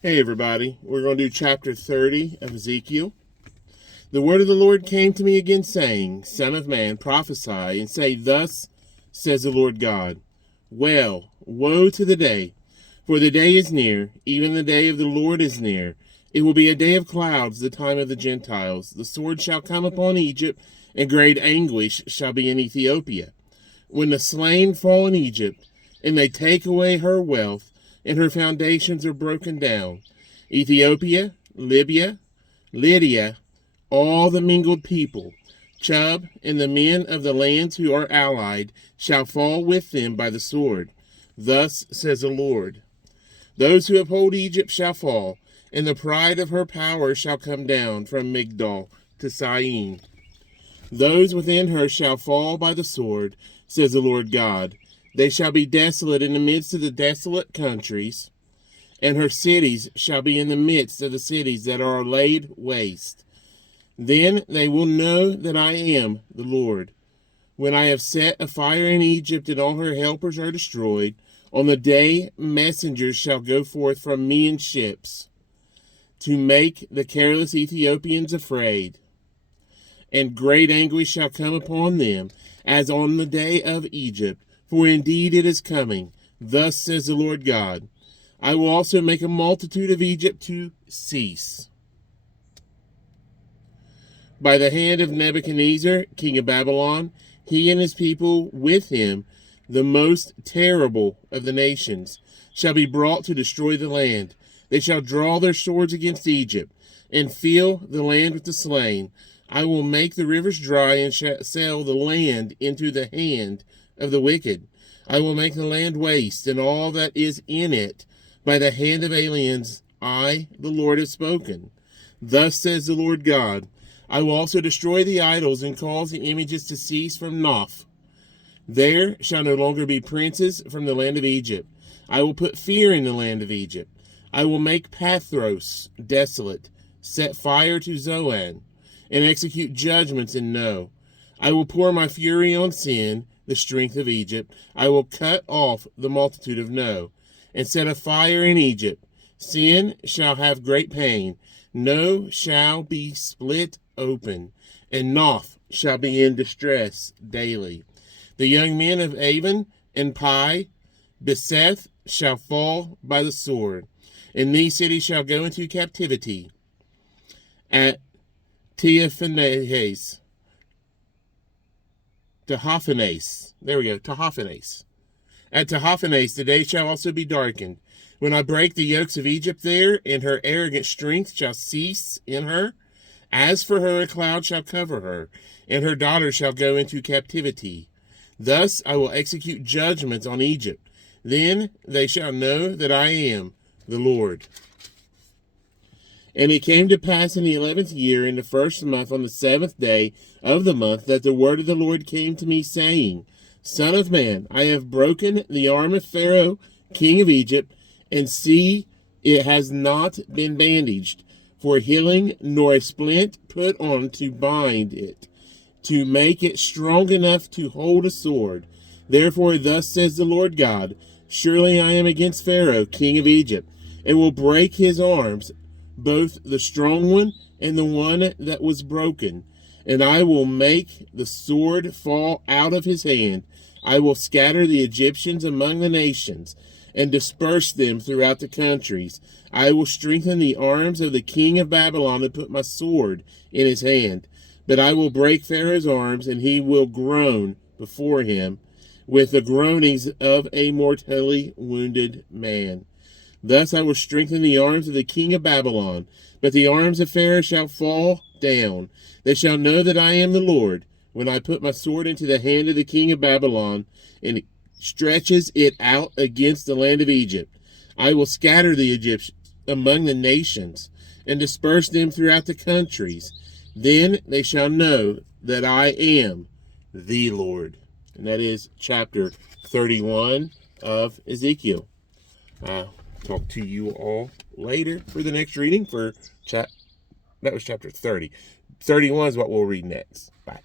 Hey everybody, we're going to do chapter 30 of Ezekiel. The word of the Lord came to me again saying, Son of man, prophesy and say, Thus says the Lord God, Well, woe to the day, for the day is near, even the day of the Lord is near. It will be a day of clouds, the time of the Gentiles. The sword shall come upon Egypt, and great anguish shall be in Ethiopia. When the slain fall in Egypt, and they take away her wealth, and her foundations are broken down. Ethiopia, Libya, Lydia, all the mingled people, Chub, and the men of the lands who are allied, shall fall with them by the sword. Thus says the Lord. Those who uphold Egypt shall fall, and the pride of her power shall come down from Migdol to Syene. Those within her shall fall by the sword, says the Lord God. They shall be desolate in the midst of the desolate countries, and her cities shall be in the midst of the cities that are laid waste. Then they will know that I am the Lord. When I have set a fire in Egypt and all her helpers are destroyed, on the day messengers shall go forth from me in ships, to make the careless Ethiopians afraid. And great anguish shall come upon them, as on the day of Egypt. For indeed it is coming. Thus says the Lord God. I will also make a multitude of Egypt to cease. By the hand of Nebuchadnezzar, king of Babylon, he and his people with him, the most terrible of the nations, shall be brought to destroy the land. They shall draw their swords against Egypt, and fill the land with the slain. I will make the rivers dry, and shall sell the land into the hand of the wicked. I will make the land waste, and all that is in it, by the hand of aliens. I, the Lord, have spoken. Thus says the Lord God. I will also destroy the idols, and cause the images to cease from Nkjv. There shall no longer be princes from the land of Egypt. I will put fear in the land of Egypt. I will make Pathros desolate, set fire to Zoan, and execute judgments in No. I will pour my fury on Sin, the strength of Egypt. I will cut off the multitude of No, and set a fire in Egypt. Sin shall have great pain. No shall be split open, and Nkjv shall be in distress daily. The young men of Avon and Pi, Beseth, shall fall by the sword, and these cities shall go into captivity. At Tahaphanes. There we go, Tahaphanes. At Tahaphanes the day shall also be darkened. When I break the yokes of Egypt there, and her arrogant strength shall cease in her. As for her, a cloud shall cover her, and her daughters shall go into captivity. Thus I will execute judgments on Egypt. Then they shall know that I am the Lord. And it came to pass in the 11th year, in the first month, on the 7th day of the month, that the word of the Lord came to me, saying, Son of man, I have broken the arm of Pharaoh, king of Egypt, and see, it has not been bandaged for healing, nor a splint put on to bind it, to make it strong enough to hold a sword. Therefore thus says the Lord God, Surely I am against Pharaoh, king of Egypt, and will break his arms, both the strong one and the one that was broken. And I will make the sword fall out of his hand. I will scatter the Egyptians among the nations, and disperse them throughout the countries. I will strengthen the arms of the king of Babylon, and put my sword in his hand. But I will break Pharaoh's arms, and he will groan before him with the groanings of a mortally wounded man. Thus I will strengthen the arms of the king of Babylon, but the arms of Pharaoh shall fall down. They shall know that I am the Lord, when I put my sword into the hand of the king of Babylon, and stretches it out against the land of Egypt. I will scatter the Egyptians among the nations, and disperse them throughout the countries. Then they shall know that I am the Lord. And that is chapter 31 of Ezekiel. Talk to you all later for the next reading that was chapter 30. 31 is what we'll read next. Bye.